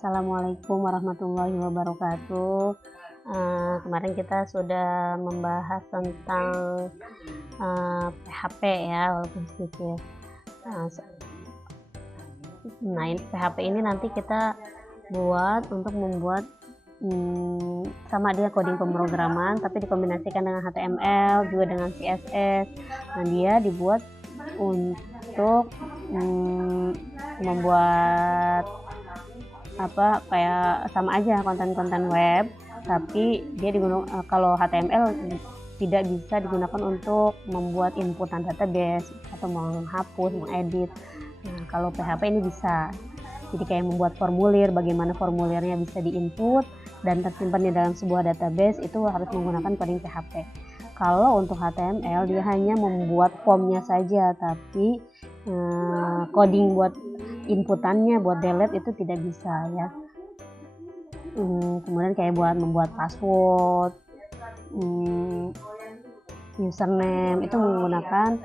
Assalamualaikum warahmatullahi wabarakatuh. Kemarin kita sudah membahas tentang PHP ya, walaupun sedikit. Nah, PHP ini nanti kita buat untuk membuat sama dia coding pemrograman, tapi dikombinasikan dengan HTML juga dengan CSS. Nah, dia dibuat untuk membuat kayak sama aja konten-konten web, tapi dia digunakan kalau HTML tidak bisa digunakan untuk membuat inputan database atau menghapus, mengedit. Nah, kalau PHP ini bisa. Jadi kayak membuat formulir, bagaimana formulirnya bisa diinput dan tersimpan di dalam sebuah database, itu harus menggunakan coding PHP. Kalau untuk HTML dia hanya membuat formnya saja, tapi coding buat inputannya, buat delete itu tidak bisa ya. Kemudian kayak buat membuat password, username itu menggunakan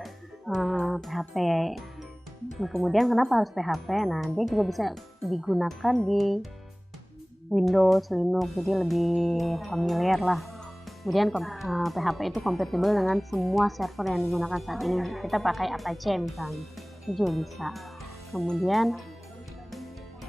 PHP. Kemudian kenapa harus PHP? Nah, dia juga bisa digunakan di Windows, Linux, jadi lebih familiar lah. Kemudian PHP itu kompatibel dengan semua server yang digunakan saat ini. Kita pakai Apache misalnya, itu juga bisa. Kemudian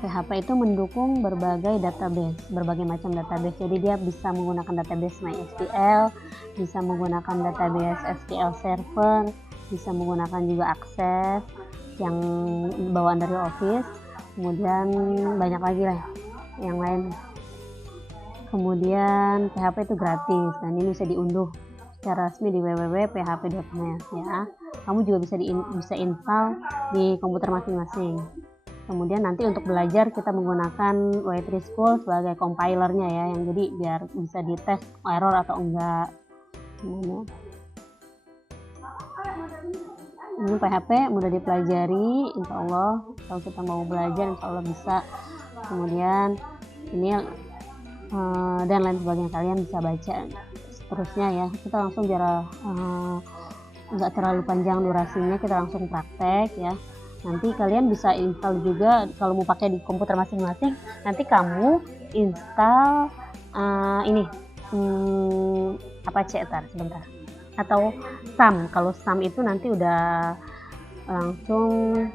PHP itu mendukung berbagai database, berbagai macam database. Jadi dia bisa menggunakan database MySQL, bisa menggunakan database SQL Server, bisa menggunakan juga Access yang bawaan dari Office. Kemudian banyak lagi lah yang lain. Kemudian PHP itu gratis dan ini bisa diunduh secara resmi di www.php.net ya. Kamu juga bisa install di komputer masing-masing. Kemudian nanti untuk belajar kita menggunakan Y3 School sebagai compilernya ya, yang jadi biar bisa dites error atau enggak. Ini PHP mudah dipelajari, insya Allah kalau kita mau belajar insya Allah bisa. Kemudian ini dan lain sebagainya, kalian bisa baca seterusnya ya. Kita langsung biar nggak terlalu panjang durasinya, kita langsung praktek ya. Nanti kalian bisa install juga kalau mau pakai di komputer masing-masing. Nanti kamu install ini Apache sebentar, atau SAM. Kalau SAM itu nanti udah langsung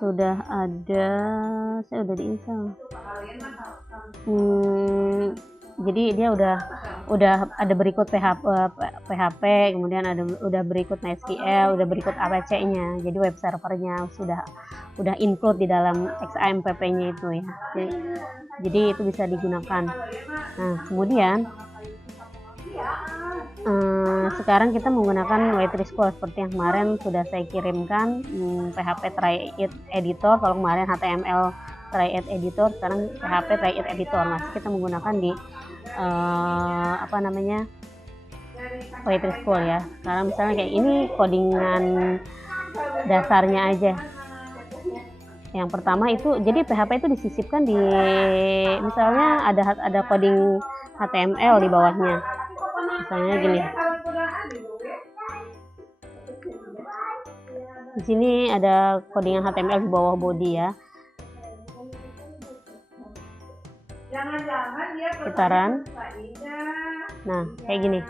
sudah ada, saya udah diinstal. Jadi dia udah ada berikut PHP, kemudian udah berikut MySQL, udah berikut Apache-nya. Jadi web servernya udah include di dalam XAMPP-nya itu ya. Jadi itu bisa digunakan. Nah, kemudian sekarang kita menggunakan Y3 School seperti yang kemarin sudah saya kirimkan, PHP Try It Editor. Kalau kemarin HTML Try It Editor, sekarang PHP Try It Editor. Masih kita menggunakan di Y3 School ya. Sekarang misalnya kayak ini codingan dasarnya aja. Yang pertama itu, jadi PHP itu disisipkan di, misalnya ada coding HTML di bawahnya. Misalnya gini. Di sini ada codingan HTML di bawah body ya. Putaran. Nah, kayak gini.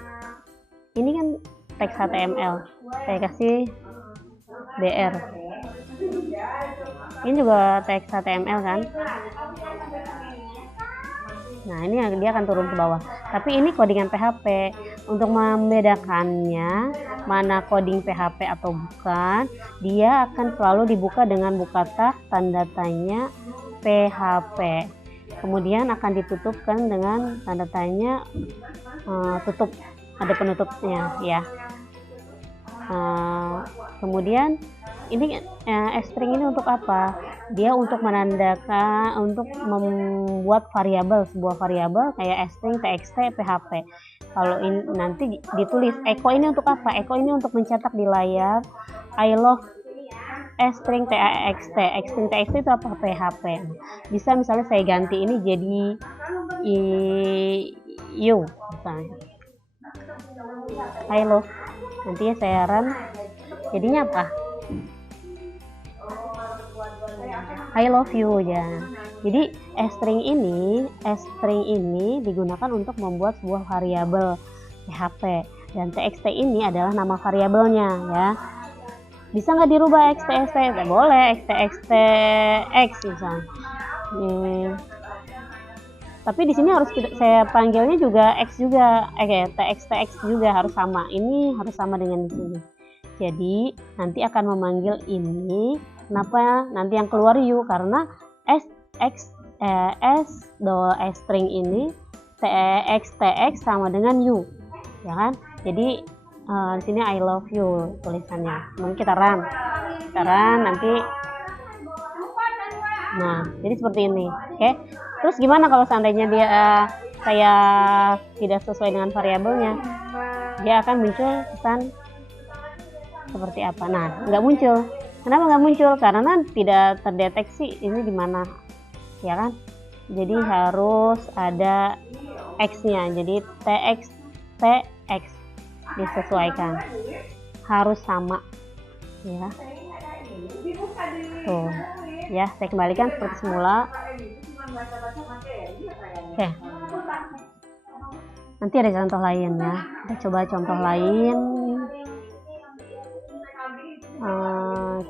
Ini kan teks HTML. Saya kasih BR. Ini juga teks HTML kan. Nah, ini dia akan turun ke bawah. Tapi ini codingan PHP. Untuk membedakannya mana coding PHP atau bukan, dia akan selalu dibuka dengan bukata tanda tanya PHP. Kemudian akan ditutupkan dengan tanda tanya tutup, ada penutupnya ya. Kemudian ini string ini untuk apa? Dia untuk menandakan, untuk membuat variabel, sebuah variabel kayak string, txt, php. Kalau ini nanti ditulis echo, ini untuk apa? Echo ini untuk mencetak di layar I love string txt. String txt itu apa? PHP. Bisa misalnya saya ganti ini jadi you misalnya. I love. Nanti ya saya run. Jadinya apa? I love you ya. Jadi string ini digunakan untuk membuat sebuah variabel PHP, dan txt ini adalah nama variabelnya ya. Bisa nggak dirubah txt? Boleh, txt_x misalnya. Tapi di sini harus saya panggilnya juga x juga, txt_x juga harus sama. Ini harus sama dengan di sini. Jadi nanti akan memanggil ini. Kenapa nanti yang keluar u? Karena string ini txt_x sama dengan u, ya kan? Jadi di sini I love you tulisannya. Kemudian kita run nanti. Nah, jadi seperti ini. Oke. Terus gimana kalau seandainya dia saya tidak sesuai dengan variabelnya? Dia akan muncul pesan seperti apa? Nah, nggak muncul. Kenapa nggak muncul? Karena tidak terdeteksi ini di mana, ya kan? Jadi harus ada x-nya. Jadi txt_x disesuaikan, harus sama, ya. Tuh, ya. Saya kembalikan seperti semula. Oke. Nanti ada contoh lain ya. Kita coba contoh lain.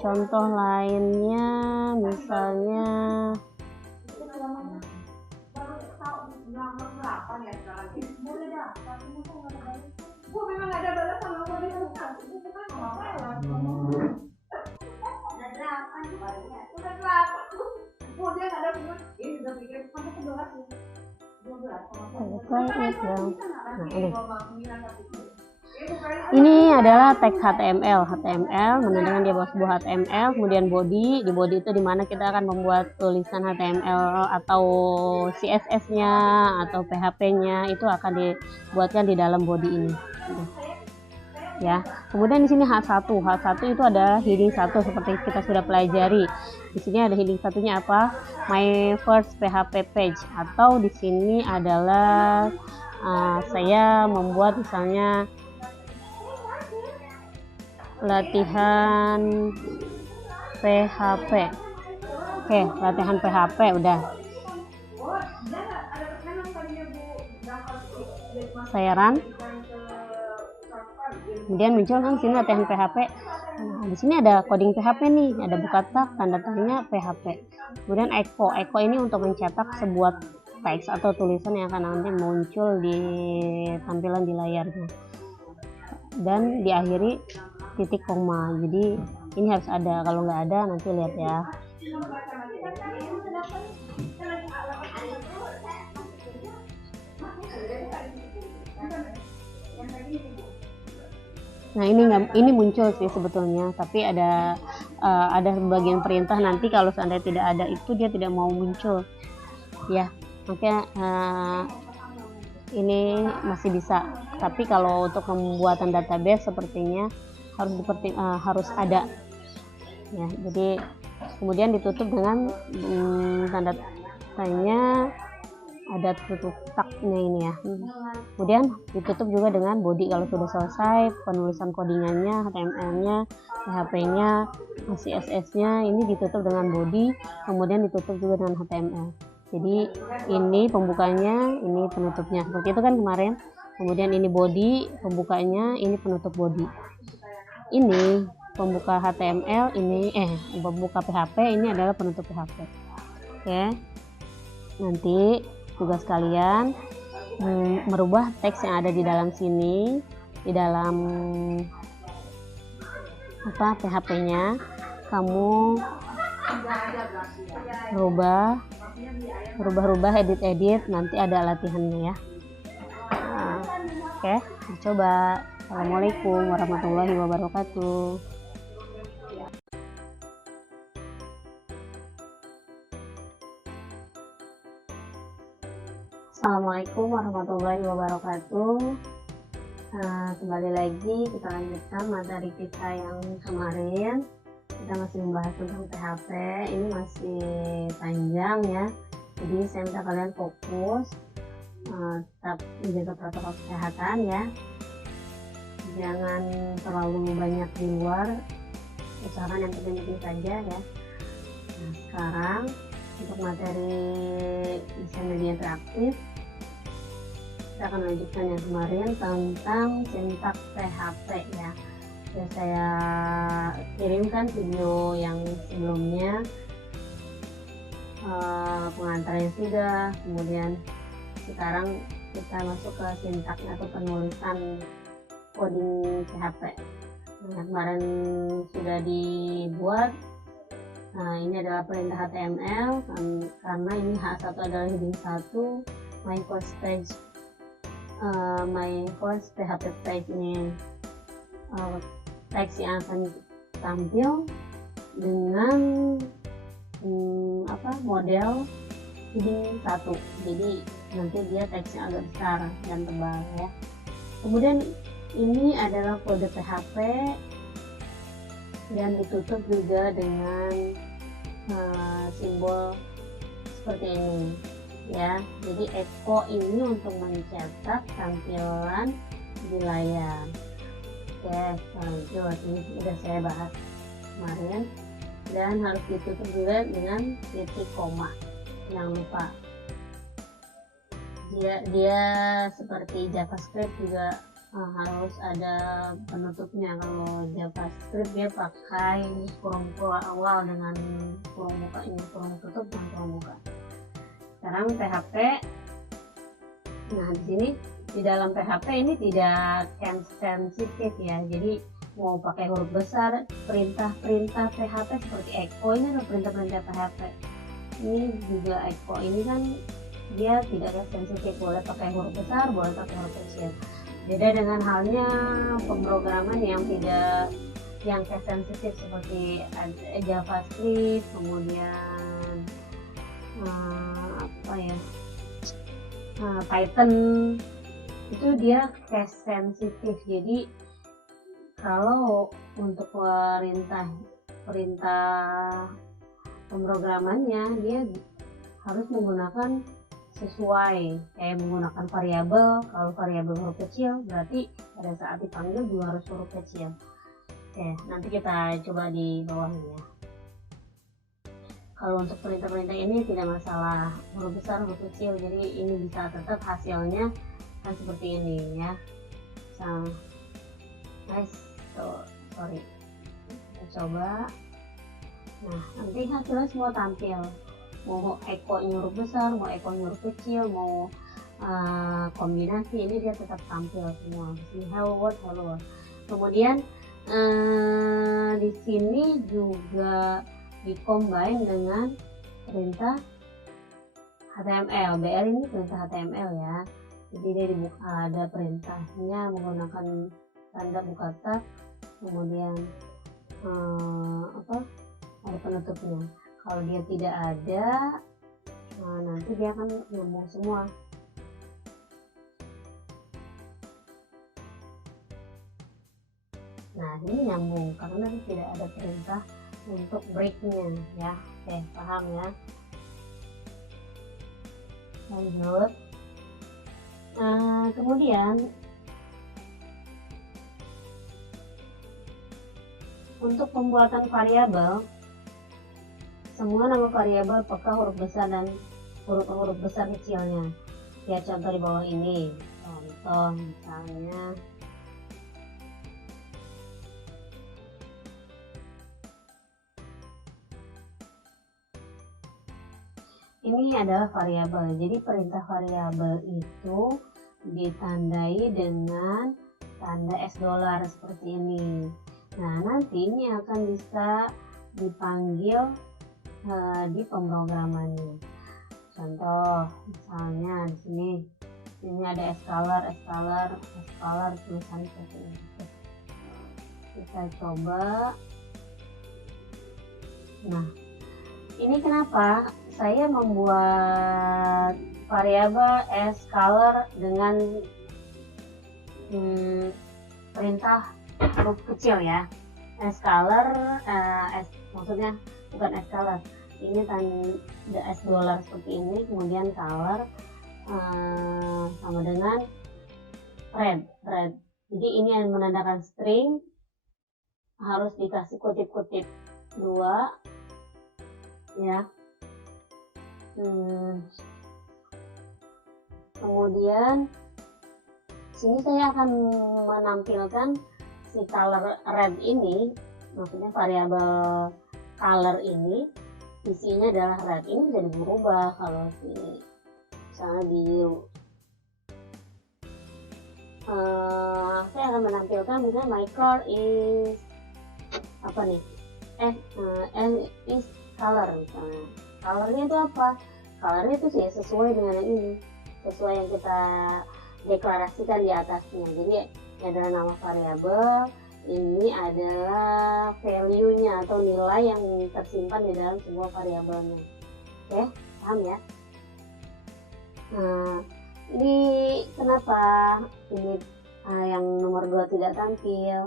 Contoh lainnya misalnya ini adalah teks HTML menandakan dia bahwa sebuah HTML, kemudian body. Di body itu dimana kita akan membuat tulisan HTML atau CSS-nya atau PHP-nya, itu akan dibuatkan di dalam body ini. Ya, kemudian di sini H1 itu adalah heading 1 seperti kita sudah pelajari. Di sini ada heading satunya apa? My first PHP page, atau di sini adalah saya membuat misalnya latihan PHP. Oke, latihan PHP udah. Saya run. Kemudian muncul kan sini latihan PHP. Nah, di sini ada coding PHP nih, ada buka tag, tanda tanya PHP. Kemudian echo ini untuk mencetak sebuah teks atau tulisan yang akan nanti muncul di tampilan di layarnya. Dan diakhiri titik koma. Jadi ini harus ada, kalau nggak ada nanti lihat ya. Nah, ini muncul sih sebetulnya, tapi ada bagian perintah nanti kalau seandainya tidak ada itu dia tidak mau muncul ya. Makanya ini masih bisa, tapi kalau untuk pembuatan database sepertinya harus ada ya. Jadi kemudian ditutup dengan tanda tanya, ada tutup tagnya ini ya. Kemudian ditutup juga dengan body kalau sudah selesai penulisan codingannya, HTML-nya, PHP-nya, CSS-nya. Ini ditutup dengan body, kemudian ditutup juga dengan HTML. Jadi ini pembukanya, ini penutupnya, seperti itu kan kemarin. Kemudian ini body pembukanya, ini penutup body. Ini pembuka HTML, ini pembuka PHP, ini adalah penutup PHP. Oke. Nanti tugas kalian merubah teks yang ada di dalam sini, di dalam PHP-nya. Kamu rubah, edit, nanti ada latihannya ya. Oke, coba. Assalamualaikum warahmatullahi wabarakatuh. Assalamualaikum warahmatullahi wabarakatuh. Kembali lagi kita lanjutkan materi kita yang kemarin. Kita masih membahas tentang PHP. Ini masih panjang ya. Jadi saya minta kalian fokus, tetap menjaga protokol kesehatan ya. jangan terlalu banyak di luar, usahakan yang penting-penting saja ya. Nah, sekarang untuk materi desain media interaktif, kita akan lanjutkan yang kemarin tentang sintaks PHP ya. Ya, saya kirimkan video yang sebelumnya, pengantarnya sudah, kemudian sekarang kita masuk ke sintaks atau penulisan coding PHP. Nah, kemarin sudah dibuat. Nah, ini adalah perintah HTML karena ini H1 adalah heading 1, my first PHP page ini teks yang akan tampil dengan model heading 1, jadi nanti dia teksnya agak besar dan tebal ya. Kemudian ini adalah kode PHP dan ditutup juga dengan simbol seperti ini ya. Jadi echo ini untuk mencetak tampilan di layar. Oke, lanjut. Ini sudah saya bahas kemarin, dan harus ditutup juga dengan titik koma, jangan lupa. Dia seperti JavaScript juga harus ada penutupnya. Kalau JavaScript dia pakai kurung awal dengan kurung buka, ini kurung tutup dan kurung buka. Sekarang PHP. Nah, di sini di dalam PHP ini tidak sensitif ya, jadi mau pakai huruf besar, perintah-perintah PHP seperti echo ini adalah perintah-perintah PHP. Ini juga echo ini kan dia tidak sensitif, boleh pakai huruf besar, boleh pakai huruf kecil. Beda dengan halnya pemrograman yang sensitif seperti JavaScript, kemudian Python, itu dia case sensitif. Jadi kalau untuk perintah pemrogramannya dia harus menggunakan sesuai, kayak menggunakan variabel. Kalau variabel huruf kecil berarti pada saat dipanggil juga harus huruf kecil. Oke, nanti kita coba di bawahnya ya. Kalau untuk perintah-perintah ini tidak masalah, huruf besar huruf kecil, jadi ini bisa tetap hasilnya kan seperti ini ya. Sorry, kita coba. Nah, nanti hasilnya semua tampil, mau echo huruf besar, mau echo huruf kecil, mau kombinasi, ini dia tetap tampil semua. Ini hello world. Kemudian di sini juga dikombin dengan perintah HTML. BR ini perintah HTML ya, jadi dia ada perintahnya menggunakan tanda buka tag, kemudian ada penutupnya. Kalau dia tidak ada, nanti dia akan nyambung semua. Nah, ini nyambung karena tidak ada perintah untuk breaknya ya. Oke, paham ya. Lanjut. Kemudian untuk pembuatan variabel, semua nama variabel apakah huruf besar dan huruf besar kecilnya. Lihat contoh di bawah ini. Contoh misalnya ini adalah variabel. Jadi perintah variabel itu ditandai dengan tanda $, seperti ini. Nah, nanti ini akan bisa dipanggil di pemrogramannya. Contoh misalnya di sini ada escalar tulisan seperti ini. Kita coba. Nah, ini kenapa saya membuat variabel escalar dengan perintah huruf kecil ya. Escalar maksudnya bukan escalar, ini tanda $, seperti ini, kemudian color sama dengan red Jadi ini yang menandakan string, harus dikasih kutip-kutip 2 ya. Kemudian sini saya akan menampilkan si color red ini, maksudnya variabel color ini isinya adalah red. Ini bisa berubah kalau misalnya biru. Saya akan menampilkan misalnya my car is apa nih, is color misalnya. Colornya itu apa? Colornya itu sih sesuai dengan yang ini, sesuai yang kita deklarasikan di atasnya. Jadi ini adalah nama variabel, ini adalah value-nya atau nilai yang tersimpan di dalam sebuah variabelnya. Oke, paham ya? Nah, ini kenapa ini yang nomor 2 tidak tampil?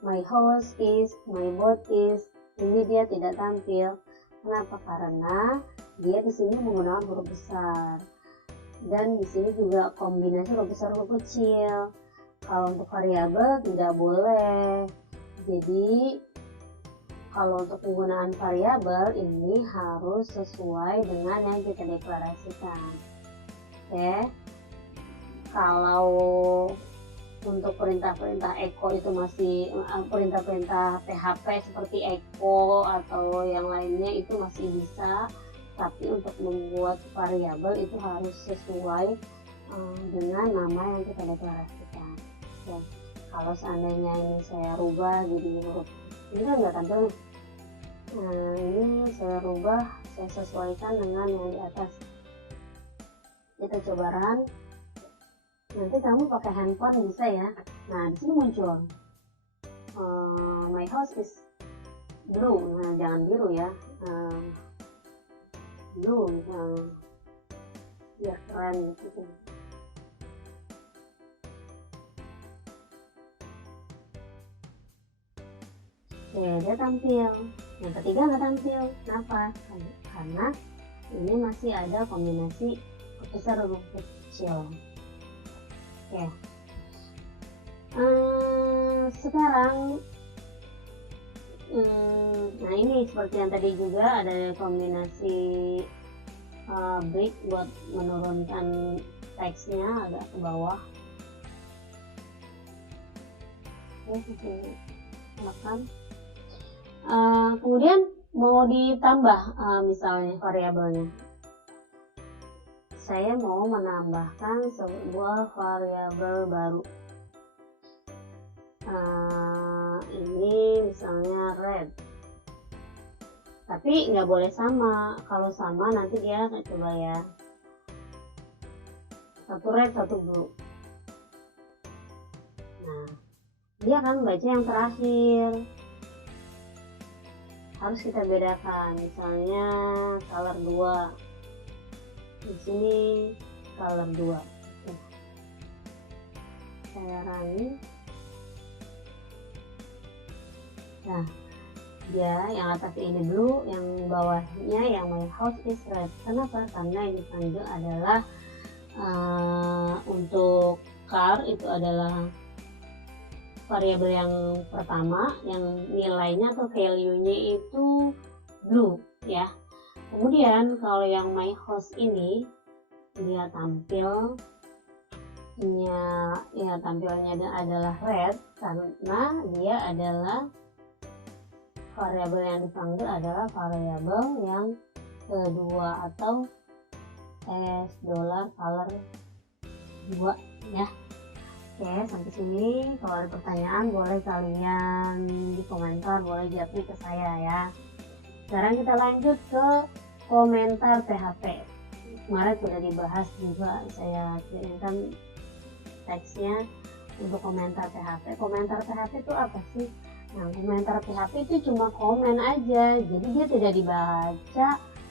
My house is, my boat is, ini dia tidak tampil. Kenapa? Karena dia di sini menggunakan huruf besar. Dan di sini juga kombinasi huruf besar huruf kecil. Kalau untuk variabel tidak boleh. Jadi kalau untuk penggunaan variabel ini harus sesuai dengan yang kita deklarasikan. Oke. Kalau untuk perintah-perintah echo itu masih perintah-perintah PHP seperti echo atau yang lainnya itu masih bisa. Tapi untuk membuat variabel itu harus sesuai dengan nama yang kita deklarasikan. Dan kalau seandainya ini saya rubah jadi huruf ini kan nggak tampil nih. Nah, ini saya rubah, saya sesuaikan dengan yang di atas. Kita coba run. Nanti kamu pakai handphone bisa ya. Nah, di sini muncul my house is blue. Nah, jangan biru ya. Blue misalnya, biar keren gitu. Oke, dia tampil. Yang ketiga nggak tampil. Kenapa? Karena ini masih ada kombinasi besar huruf kecil. Oke. Sekarang nah ini seperti yang tadi juga ada kombinasi break buat menurunkan teksnya agak ke bawah. Oke, silakan. Kemudian mau ditambah misalnya variabelnya. Saya mau menambahkan sebuah variabel baru. Ini misalnya red. Tapi nggak boleh sama. Kalau sama nanti dia coba ya. Satu red, satu blue. Nah, dia akan baca yang terakhir. Harus kita bedakan. Misalnya color 2. Di sini color 2. Saya running. Nah, dia yang atas ini blue, yang bawahnya yang my house is red. Kenapa? Karena yang dipanggil adalah untuk car itu adalah variabel yang pertama, yang nilainya atau value-nya itu blue ya. Kemudian kalau yang my house ini dia tampilnya tampilnya adalah red karena dia adalah variabel yang dipanggil adalah variabel yang kedua atau $color 2 ya. Oke, sampai sini kalau ada pertanyaan boleh kalian di komentar, boleh japri ke saya ya. Sekarang kita lanjut ke komentar PHP. Kemarin sudah dibahas juga, saya kirimkan teksnya untuk komentar PHP. Komentar PHP itu apa sih? Nah, komentar PHP itu cuma komen aja, jadi dia tidak dibaca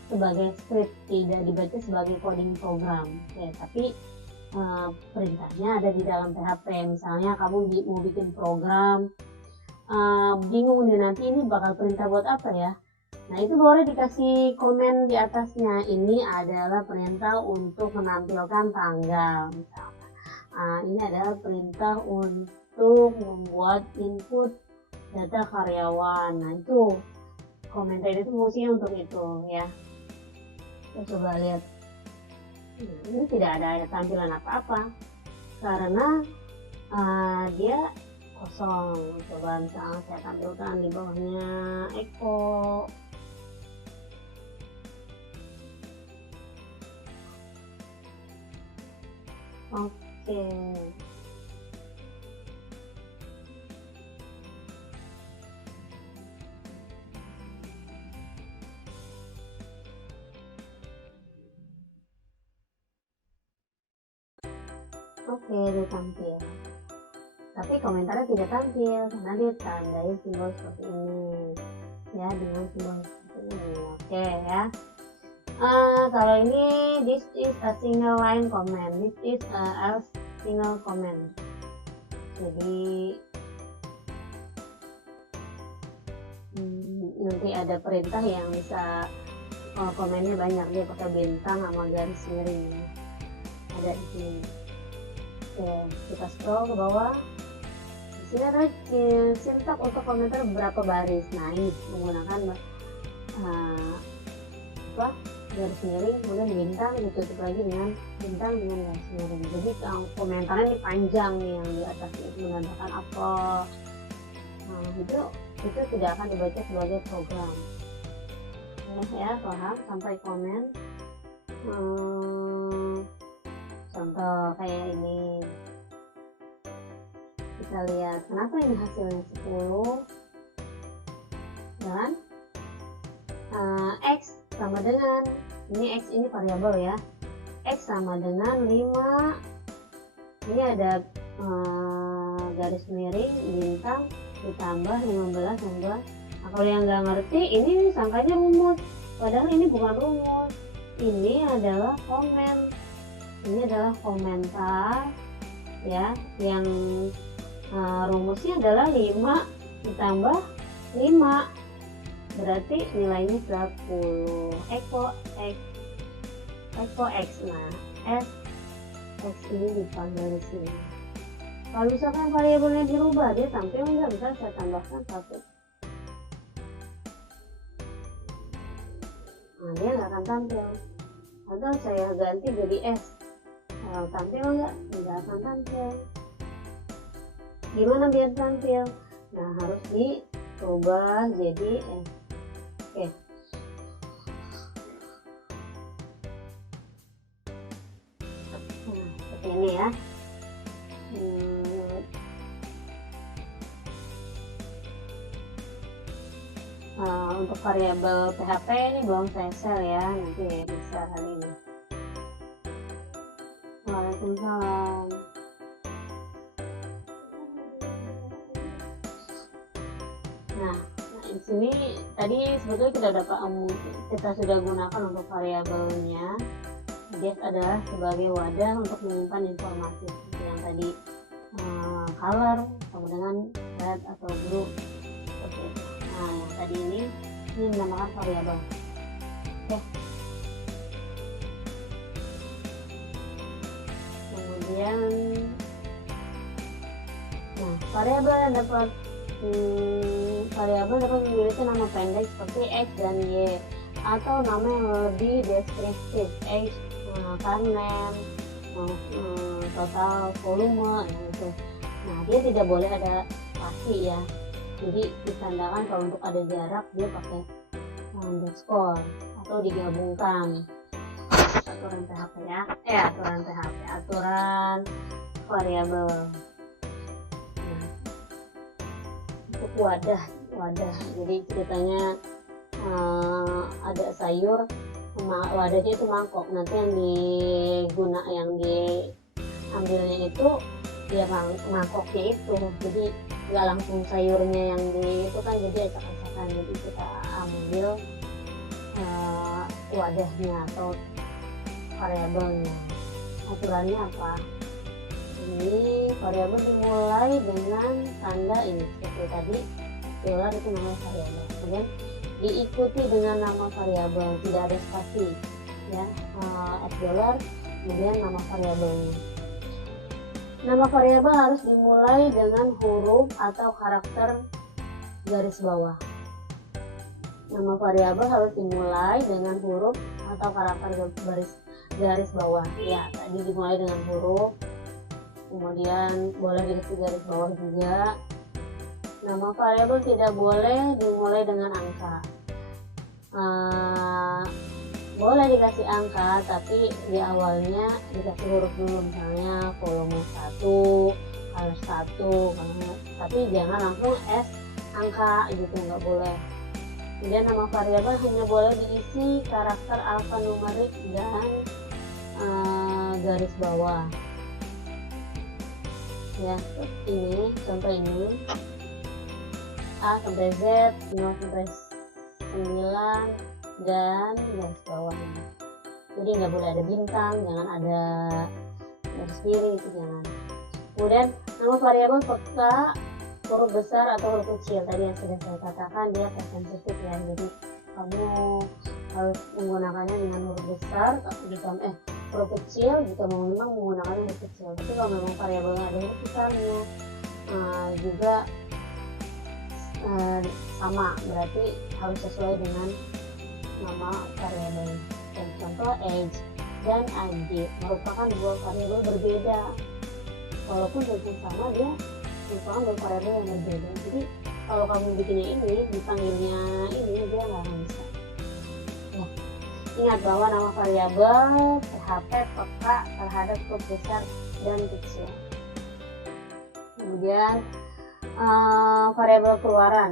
sebagai script, tidak dibaca sebagai coding program. Oke, tapi perintahnya ada di dalam PHP. Misalnya kamu mau bikin program, bingung nih nanti ini bakal perintah buat apa ya? Nah, itu boleh dikasih komen di atasnya. Ini adalah perintah untuk menampilkan tanggal misalnya. Ini adalah perintah untuk untuk membuat input data karyawan. Nah itu komentar itu fungsinya untuk itu ya. Kita coba lihat. Ini tidak ada tampilan apa-apa karena dia kosong. Coba misalnya saya tampilkan di bawahnya Eko. Oke. Oke, dia tampil. Tapi komentarnya tidak tampil karena dia tandai simbol seperti ini. Ya, dengan simbol seperti ini. Oke ya. Kalau ini this is a single line comment. This is a single comment. Jadi nanti ada perintah yang bisa komennya banyak, dia pakai bintang sama garis miring. Ada di sini. Oke, kita scroll ke bawah. Di sini ada sintak untuk komentar berapa baris. Nah ini menggunakan garis miring, kemudian bintang, ditutup lagi dengan bintang dengan garis miring. Jadi komentarnya ini panjang nih, yang di atas itu menandakan apa. Nah itu tidak akan dibaca sebagai program. Ya, paham sampai komen. Contoh kayak ini, kita lihat kenapa ini hasilnya 10 dan X sama dengan ini, X ini variabel ya, X sama dengan 5, ini ada garis miring bintang ditambah 15 dan 2. Nah, kalau yang nggak ngerti ini sangkanya rumus, padahal ini bukan rumus, ini adalah komen. Ini adalah komentar ya, yang rumusnya adalah 5 ditambah 5 berarti nilainya 10. Eko X. Nah X ini dipanggil di sini. Kalau misalkan variabelnya dirubah, dia tampil nggak? Bisa saya tambahkan 1. Nah dia nggak akan tampil. Atau saya ganti jadi S, tampil nggak? Nggak akan tampil. Gimana biar tampil? Nah harus dirubah jadi S. Oke. Nah seperti ini ya. Untuk variabel PHP ini belum saya share ya, nanti bisa kali ini. Waalaikumsalam. Nah di sini tadi sebetulnya kita sudah gunakan untuk variabelnya. Def adalah sebagai wadah untuk menyimpan informasi seperti yang tadi, color sama dengan red atau blue seperti itu. Nah yang tadi ini dinamakan variabel. Oke. Kemudian variabel yang dapat memiliki nama pendek seperti X dan Y, atau nama yang lebih deskriptif, X kan name, total volume gitu. Nah dia tidak boleh ada spasi ya, jadi ditandakan kalau untuk ada jarak dia pakai underscore atau digabungkan. Aturan PHP ya, aturan variabel. Untuk wadah, jadi ceritanya ada sayur, wadahnya itu mangkok, nanti yang diambilnya itu ya mangkoknya itu, jadi nggak langsung sayurnya yang itu kan, jadi acak-acakan. Jadi kita ambil wadahnya atau variabelnya. Aturannya apa? Ini variabel dimulai dengan tanda ini seperti tadi, dolar itu namanya variabel, kemudian diikuti dengan nama variabel, tidak ada spasi ya, $, kemudian nama variabelnya. Nama variabel harus dimulai dengan huruf atau karakter garis bawah. Nama variabel harus dimulai dengan huruf atau karakter garis bawah. Ya, tadi dimulai dengan huruf, kemudian boleh dikasih garis bawah juga. Nama variabel tidak boleh dimulai dengan angka. Boleh dikasih angka, tapi di awalnya dikasih huruf dulu, misalnya volume 1, color 1, tapi jangan langsung S angka gitu, nggak boleh. Kemudian nama variabel hanya boleh diisi karakter alfanumerik dan garis bawah. Ya, ini contoh ini A sampai Z, 0 sampai 9 dan garis bawah. Jadi nggak boleh ada bintang, jangan ada garis miring, itu jangan. Kemudian nama variabel peka huruf besar atau huruf kecil. Tadi yang sudah saya katakan dia sensitif ya, jadi kamu harus menggunakannya dengan huruf besar, huruf kecil jika memang menggunakan huruf kecil. Tapi kalau memang variabelnya ada huruf besarnya juga sama, berarti harus sesuai dengan nama variabel. Dan contoh age dan id merupakan dua variabel berbeda, walaupun bentuk sama, dia merupakan dua variabel yang berbeda. Jadi kalau kamu bikinnya ini, dipanggilnya ini, dia nggak akan bisa. Ya, ingat bahwa nama variabel PHP peka terhadap huruf besar dan kecil. Kemudian variabel keluaran.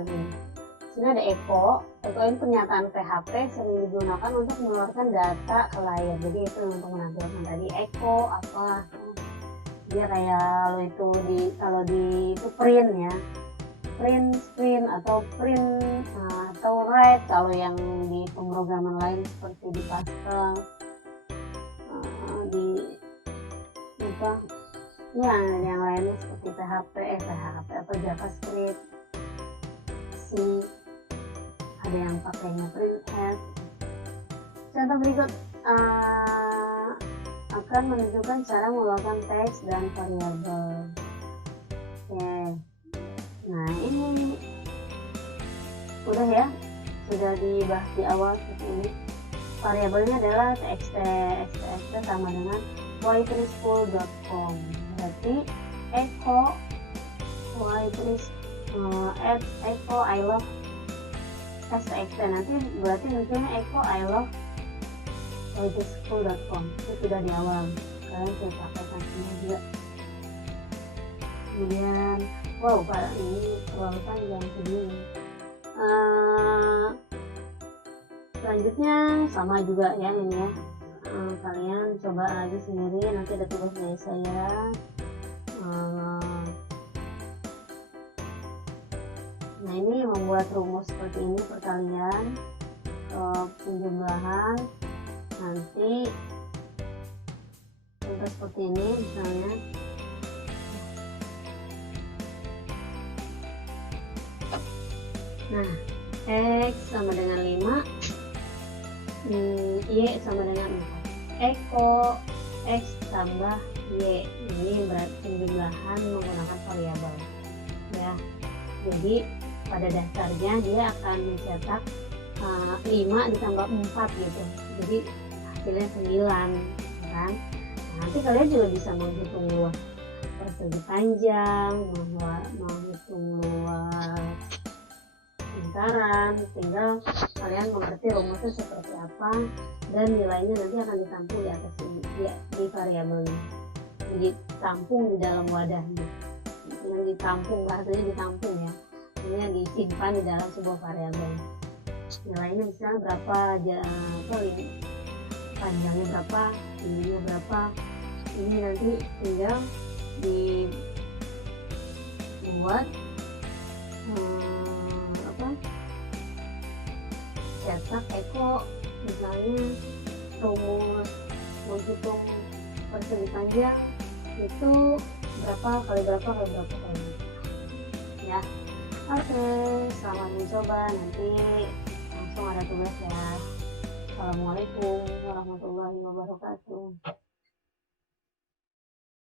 Sini ada echo ini pernyataan PHP sering digunakan untuk mengeluarkan data ke layar. Jadi itu untuk menampilkan tadi echo apa, dia kayak kalau di itu print ya, print screen atau print atau write kalau yang di pemrograman lain seperti di Pascal, di apa ya, yang lainnya seperti PHP atau JavaScript, C, ada yang pakainya printf. Contoh berikut akan menunjukkan cara mengeluarkan teks dan variabel. Oke, nah ini udah ya, sudah dibahas di awal seperti ini. Variabelnya adalah txt sama dengan y3school.com. Berarti echo echo I love txt, nanti berarti munculnya echo I love y3school.com. Itu sudah di awal, kalian saya pakaikan semua juga. Kemudian ini terlalu panjang segini. Selanjutnya sama juga ya ini ya, kalian coba lagi sendiri, nanti ada tugas dari saya. Nah ini membuat rumus seperti ini perkalian, penjumlahan, nanti contoh seperti ini misalnya. Nah, X sama dengan 5, Y sama dengan 4. Echo X tambah Y, ini berarti penjumlahan menggunakan variabel ya. Jadi pada dasarnya dia akan mencetak 5 ditambah 4 gitu, jadi hasilnya 9 kan. Nah, nanti kalian juga bisa menghitung luas persegi panjang, menghitung luas lingkaran, tinggal kalian mengerti rumusnya seperti apa, dan nilainya nanti akan ditampung di atas ini ya, di variabelnya, jadi tampung di dalam wadahnya. Yang ditampung, bahasanya ditampung ya, ini yang disimpan di dalam sebuah variabel. Nilainya misalnya berapa, panjangnya berapa, tingginya berapa, ini nanti tinggal dibuat cetak echo, misalnya rumus menghitung persegi panjang itu berapa kali berapa ya. Oke, selamat mencoba, nanti langsung ada tugas ya. Assalamualaikum warahmatullahi wabarakatuh.